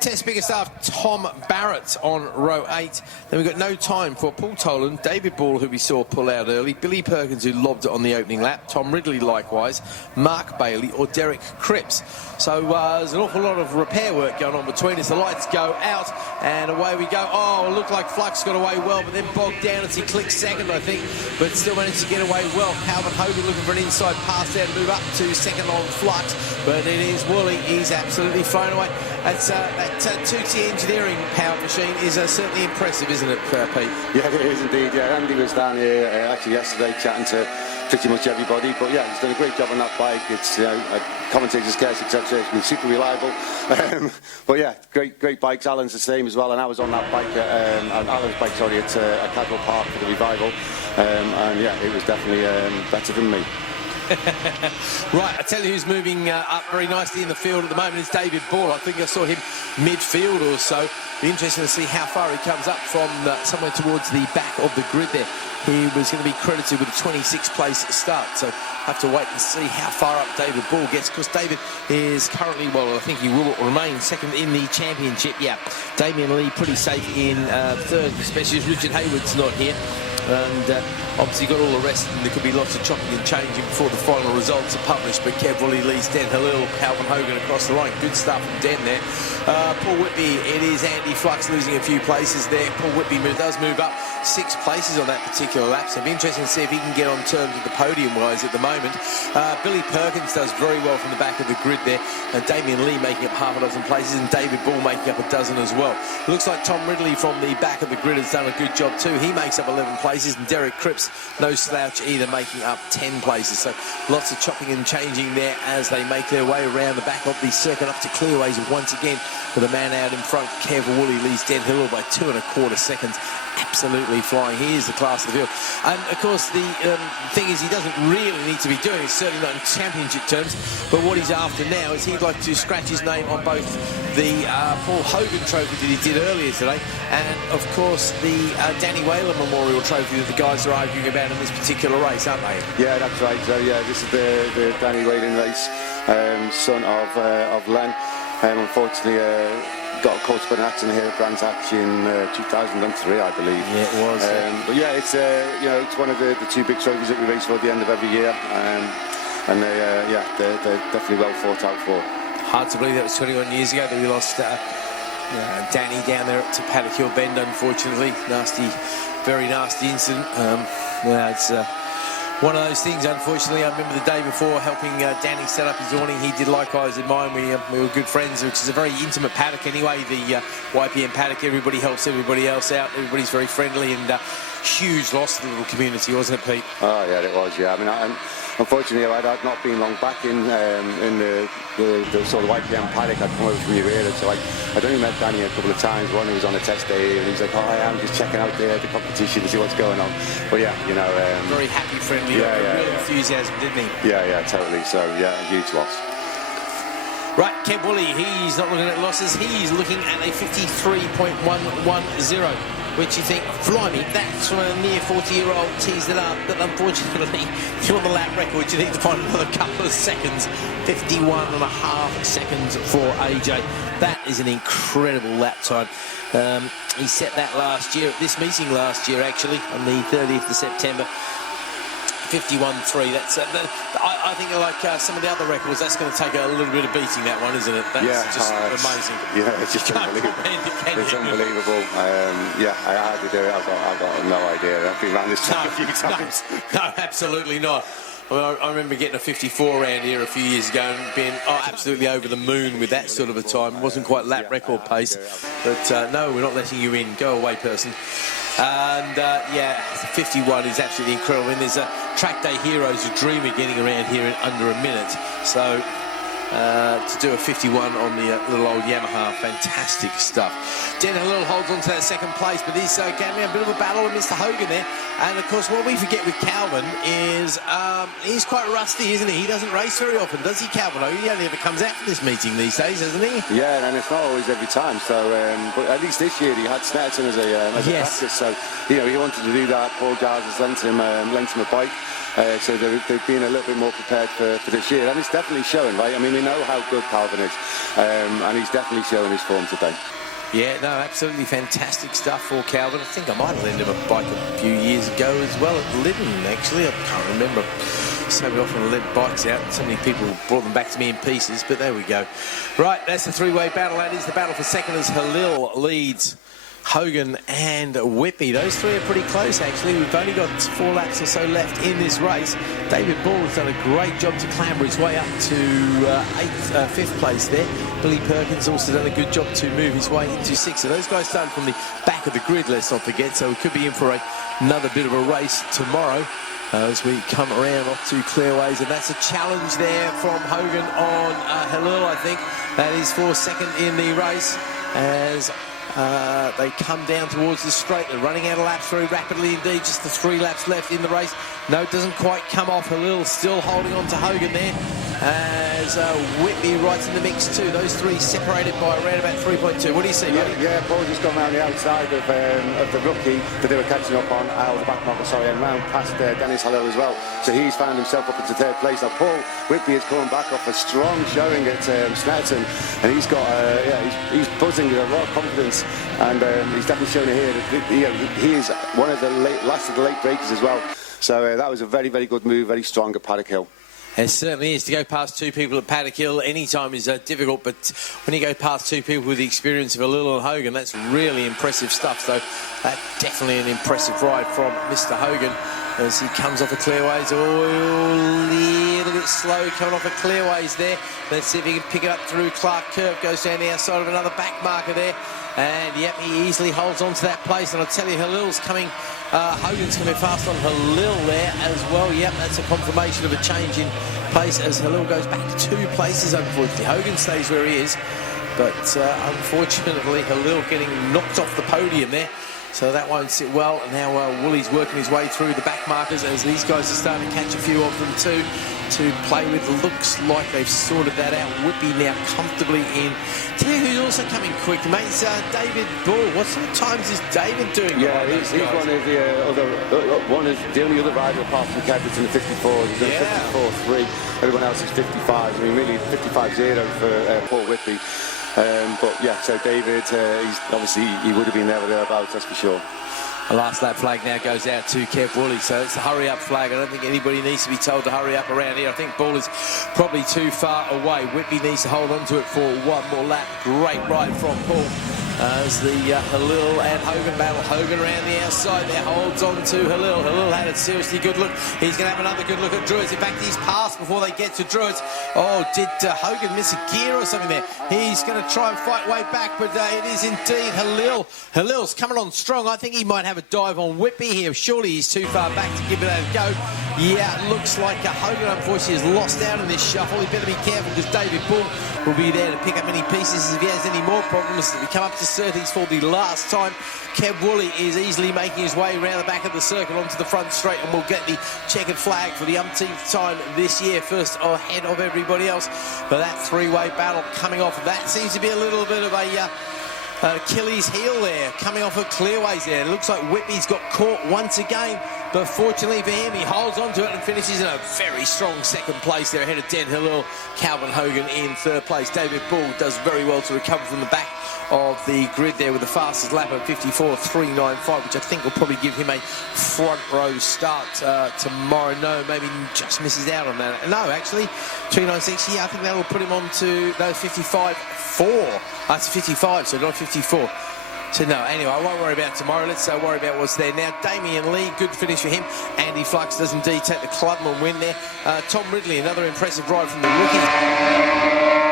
Test bigger staff, Tom Barrett on row 8. Then we've got no time for Paul Tolan, David Ball, who we saw pull out early, Billy Perkins, who lobbed it on the opening lap, Tom Ridley likewise, Mark Bailey or Derek Cripps. So there's an awful lot of repair work going on between us. The lights go out and away we go. Oh, it looked like Flux got away well, but then bogged down as he clicked second, I think, but still managed to get away well. Calvin Hogan looking for an inside pass there to move up to second on Flux, but it is Woolley. He's absolutely flown away. That's that 2T engineering power machine is certainly impressive, isn't it, Pete? Yeah, it is indeed. Yeah, Andy was down here actually yesterday chatting to pretty much everybody, but yeah, he's done a great job on that bike. It's, you know, commentators scarce except it's been super reliable. But yeah, great bikes. Alan's the same as well, and I was on that bike at Alan's bike, sorry, at Cadwell Park for the revival, and yeah, it was definitely better than me. Right, I tell you who's moving up very nicely in the field at the moment is David Ball. I think I saw him midfield or so. Be interesting to see how far he comes up from somewhere towards the back of the grid there. He was going to be credited with a 26th place start, so have to wait and see how far up David Ball gets, because David is currently, well, I think he will remain second in the championship. Yeah, Damien Lee pretty safe in third, especially as Richard Hayward's not here. And obviously got all the rest, and there could be lots of chopping and changing before the final results are published. But Kev Woolley leads Den Halil, Calvin Hogan across the line. Good stuff from Den there. Paul Whitby, it is Andy Flux losing a few places there. Paul Whitby does move up 6 places on that particular lap, so it'll be interesting to see if he can get on terms with the podium-wise at the moment. Billy Perkins does very well from the back of the grid there, and Damien Lee making up half a dozen places, and David Ball making up a dozen as well. Looks like Tom Ridley from the back of the grid has done a good job too. He makes up 11 places, and Derek Cripps, no slouch either, making up 10 places. So lots of chopping and changing there as they make their way around the back of the circuit up to clearways once again, with a man out in front. Kev Woolley leads Den Hill by 2.25 seconds. Absolutely flying. He is the class of the field. And of course the thing is, he doesn't really need to be doing it, certainly not in championship terms, but what he's after now is he'd like to scratch his name on both the Paul Hogan trophy that he did earlier today, and of course the Danny Whaler Memorial Trophy that the guys are arguing about in this particular race, aren't they? Yeah, that's right. So yeah, this is the Danny Whaler race, son of Len. Unfortunately got caught up in an accident here at Brands Hatch in 2003, I believe. Yeah, it was. But yeah, it's you know, it's one of the 2 big trophies that we race for at the end of every year, and they're definitely well thought out for. Hard to believe that was 21 years ago that we lost Danny down there to Paddock Hill Bend, unfortunately. Nasty, very nasty incident. Yeah, it's one of those things, unfortunately. I remember the day before helping Danny set up his awning. He did likewise in mine. We were good friends, which is a very intimate paddock anyway, the YPM paddock. Everybody helps everybody else out. Everybody's very friendly, and huge loss to the little community, wasn't it, Pete? Oh, yeah, it was, yeah. I mean, unfortunately, I'd not been long back in the sort of YPM paddock. I'd come over from Uera, so I'd only met Danny a couple of times. One was on a test day, and he was like, oh, I'm just checking out the competition to see what's going on. But yeah, you know... very happy, friendly, real enthusiasm, didn't he? Yeah, totally. So, yeah, a huge loss. Right, Kev Woolley, he's not looking at losses. He's looking at a 53.110. Which you think, blimey, that's from a near 40-year-old teased it up, but unfortunately, if you want the lap record, you need to find another couple of seconds. 51.5 seconds for AJ. That is an incredible lap time. He set that last year, at this meeting last year, actually, on the 30th of September. 51.3. That's I think like some of the other records, that's going to take a little bit of beating, that one, isn't it? That's just amazing. Yeah, it's just unbelievable. It's unbelievable. Yeah, I had to do it. I've got no idea. I've been around this track a few times. No, absolutely not. Well, I remember getting a 54 around here a few years ago and being absolutely over the moon with that sort of a time. It wasn't quite lap record pace, but no, we're not letting you in. Go away, person. And yeah, 51 is absolutely incredible. And there's a track day heroes who dream of getting around here in under a minute. So to do a 51 on the little old Yamaha, fantastic stuff. Den Halil holds on to that second place, but he's getting a bit of a battle with Mr. Hogan there. And of course, what we forget with Calvin is he's quite rusty, isn't he? He doesn't race very often, does he, Calvin? He only ever comes out for this meeting these days, doesn't he? Yeah, and it's not always every time. So, but at least this year he had Snetterton as a practice. So, you know, he wanted to do that. Paul Giles has lent him a bike. so they've been a little bit more prepared for this year, and it's definitely showing, right? I mean, we know how good Calvin is, and he's definitely showing his form today. Yeah, no, absolutely fantastic stuff for Calvin. I think I might have lent him a bike a few years ago as well at Lytton, actually. I can't remember. So often I lent bikes out, and so many people brought them back to me in pieces, but there we go. Right, that's the three-way battle. That is the battle for second as Halil leads Hogan and Whitby. Those three are pretty close, actually. We've only got 4 laps or so left in this race. David Ball has done a great job to clamber his way up to 5th place there. Billy Perkins also done a good job to move his way into 6th. So those guys started from the back of the grid, let's not forget. So we could be in for another bit of a race tomorrow as we come around off to Clearways. And that's a challenge there from Hogan on Halil, I think. That is for second in the race as they come down towards the straight. They're running out of laps very rapidly indeed. Just the 3 laps left in the race. No, it doesn't quite come off. Halil still holding on to Hogan there as Whitby right in the mix too. Those 3 separated by around about 3.2. What do you see, buddy? Yeah, Paul just gone around the outside of the rookie that they were catching up on, the back marker, sorry, and round past Dennis Halil as well. So he's found himself up into 3rd place. Now Paul Whitby is coming back off a strong showing at Snetterton, and he's got he's buzzing with a lot of confidence, and he's definitely shown it here that he is one of the last of the late breakers as well. So that was a very, very good move, very strong at Paddock Hill. It certainly is. To go past 2 people at Paddock Hill any time is difficult, but when you go past 2 people with the experience of Halil and Hogan, that's really impressive stuff. So that's definitely an impressive ride from Mr. Hogan as he comes off a Clearways. Oh, a little bit slow coming off a Clearways there. Let's see if he can pick it up through Clark Curve. Goes down the outside of another back marker there. And, yep, he easily holds on to that place. And I'll tell you, Halil's coming... Hogan's coming fast on Halil there as well. Yep, that's a confirmation of a change in pace as Halil goes back 2 places, unfortunately. Hogan stays where he is, but unfortunately Halil getting knocked off the podium there. So that won't sit well. And now Woolly's working his way through the back markers as these guys are starting to catch a few of them too to play with. Looks like they've sorted that out. Whitby now comfortably in. Tell you who's also coming quick, mate. It's David Ball. What sort of times is David doing? Yeah, he's one of the only other rider apart from Kev that's in the 54. He's in 54.3. Everyone else is 55. I mean, really 55.0 for Paul Whitby. But yeah, so David, he's obviously he would have been there or thereabouts, that's for sure. The last lap flag now goes out to Kev Woolley, so it's a hurry-up flag. I don't think anybody needs to be told to hurry up around here. I think Ball is probably too far away. Whitby needs to hold on to it for 1 more lap. Great ride from Paul as the Halil and Hogan battle. Hogan around the outside there holds on to Halil. Halil had a seriously good look. He's going to have another good look at Druids. In fact, he's passed before they get to Druids. Oh, did Hogan miss a gear or something there? He's going to try and fight way back, but it is indeed Halil. Halil's coming on strong. I think he might have a dive on Whitby here. Surely he's too far back to give it a go. Yeah, it looks like Hogan, unfortunately, has lost out in this shuffle. He better be careful because David Bull will be there to pick up any pieces if he has any more problems. We come up to Surtees for the last time. Kev Woolley is easily making his way around the back of the circle onto the front straight, and we'll get the checkered flag for the umpteenth time this year, first ahead of everybody else. But that 3-way battle coming off, that seems to be a little bit of a Achilles heel there, coming off of Clearways there. It looks like Whitby's got caught once again, but fortunately for him, he holds on to it and finishes in a very strong second place there ahead of Den Halil. Calvin Hogan in 3rd place. David Bull does very well to recover from the back of the grid there with the fastest lap of 54.395, which I think will probably give him a front row start tomorrow. No, maybe just misses out on that. No, actually, 3.96, yeah, I think that will put him on to those 55.4. That's 55, so not 54. So no, anyway, I won't worry about tomorrow. Let's worry about what's there now. Damien Lee, good finish for him. Andy Flux does indeed take the Clubman win there. Tom Ridley, another impressive ride from the rookie.